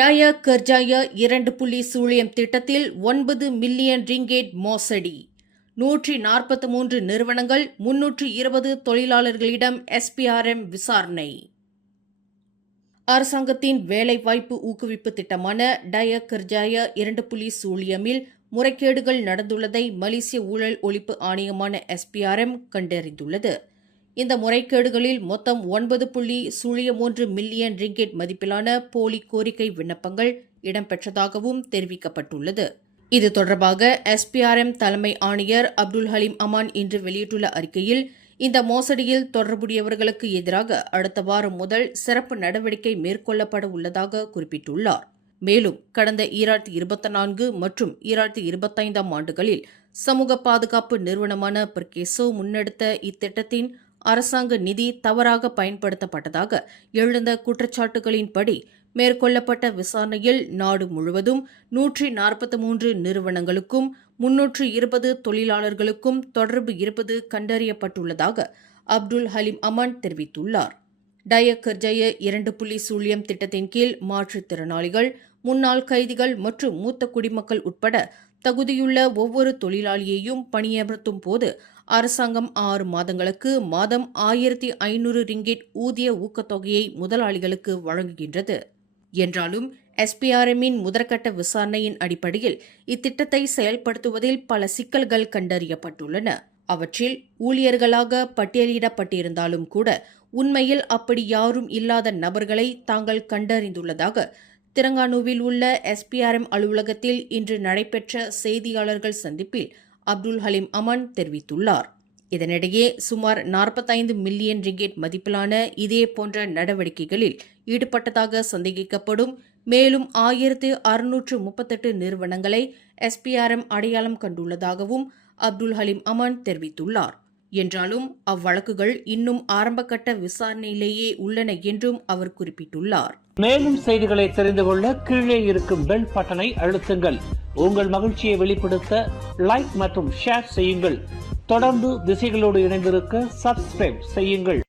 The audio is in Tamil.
டய கர்ஜாய 2 புள்ளி சூழியம் திட்டத்தில் 9 மில்லியன் ரிங்கேட் மோசடி. 143 நிறுவனங்கள் 320 தொழிலாளர்களிடம் SPRM விசாரணை. அரசாங்கத்தின் வேலைவாய்ப்பு ஊக்குவிப்பு திட்டமான டய கர்ஜாய 2 புள்ளி சூழியமில் முறைகேடுகள் நடந்துள்ளதை மலேசிய ஊழல் ஒழிப்பு ஆணையமான SPRM கண்டறிந்துள்ளது. இந்த முறைகேடுகளில் மொத்தம் 9.01 மில்லியன் ரிங்கெட் மதிப்பிலான போலி கோரிக்கை விண்ணப்பங்கள் இடம்பெற்றதாகவும் தெரிவிக்கப்பட்டுள்ளது. இது தொடர்பாக SPRM தலைமை ஆணையர் அப்துல் ஹலீம் அமான் இன்று வெளியிட்டுள்ள அறிக்கையில், இந்த மோசடியில் தொடர்புடையவர்களுக்கு எதிராக அடுத்த வாரம் முதல் சிறப்பு நடவடிக்கை மேற்கொள்ளப்பட உள்ளதாக குறிப்பிட்டுள்ளார். மேலும் கடந்த 2024 மற்றும் 2025 ஆண்டுகளில் சமூக பாதுகாப்பு நிறுவனமான பெர்கேசோ முன்னெடுத்த இத்திட்டத்தின் அரசாங்க நிதி தவறாக பயன்படுத்தப்பட்டதாக எழுந்த குற்றச்சாட்டுகளின்படி மேற்கொள்ளப்பட்ட விசாரணையில் நாடு முழுவதும் 143 நிறுவனங்களுக்கும் 320 தொழிலாளர்களுக்கும் தொடர்பு இருப்பது கண்டறியப்பட்டுள்ளதாக அப்துல் ஹலீம் அமான் தெரிவித்துள்ளார். டய கர்ஜாய 2 புள்ளி சூழியம் திட்டத்தின் கீழ் மாற்றுத்திறனாளிகள், முன்னாள் கைதிகள் மற்றும் மூத்த குடிமக்கள் உட்பட தகுதியுள்ள ஒவ்வொரு தொழிலாளியையும் பணியமர்த்தும் போது அரசாங்கம் 6 மாதங்களுக்கு மாதம் 1500 ரிங்கெட் ஊதிய ஊக்கத்தொகையை முதலாளிகளுக்கு வழங்குகின்றது. என்றாலும் SPRMின் முதற்கட்ட விசாரணையின் அடிப்படையில் இத்திட்டத்தை செயல்படுத்துவதில் பல சிக்கல்கள் கண்டறியப்பட்டுள்ளன. அவற்றில் ஊழியர்களாக பட்டியலிடப்பட்டிருந்தாலும் கூட உண்மையில் அப்படி யாரும் இல்லாத நபர்களை தாங்கள் கண்டறிந்துள்ளதாக திரங்கானுவில் உள்ள SPRM அலுவலகத்தில் இன்று நடைபெற்ற செய்தியாளர்கள் சந்திப்பில் அப்துல் ஹலீம் அமான் தெரிவித்துள்ளார். இதனிடையே சுமார் 45 மில்லியன் ரிங்கெட் மதிப்பிலான இதே போன்ற நடவடிக்கைகளில் ஈடுபட்டதாக சந்தேகிக்கப்படும் மேலும் 1638 நிறுவனங்களை SPRM அடையாளம் கண்டுள்ளதாகவும் அப்துல் ஹலீம் அமான் தெரிவித்துள்ளார். என்றாலும் அவ்வழக்குகள் இன்னும் ஆரம்பகட்ட விசாரணையிலேயே உள்ளன என்றும் அவர் குறிப்பிட்டுள்ளார். மேலும் செய்திகளை தெரிந்து கொள்ள கீழே இருக்கும் பெல் பட்டனை அழுத்துங்கள். உங்கள் மகிழ்ச்சியை வெளிப்படுத்த லைக் மற்றும் ஷேர் செய்யுங்கள். தொடர்ந்து திசைகளோடு இணைந்திருக்க சப்ஸ்கிரைப் செய்யுங்கள்.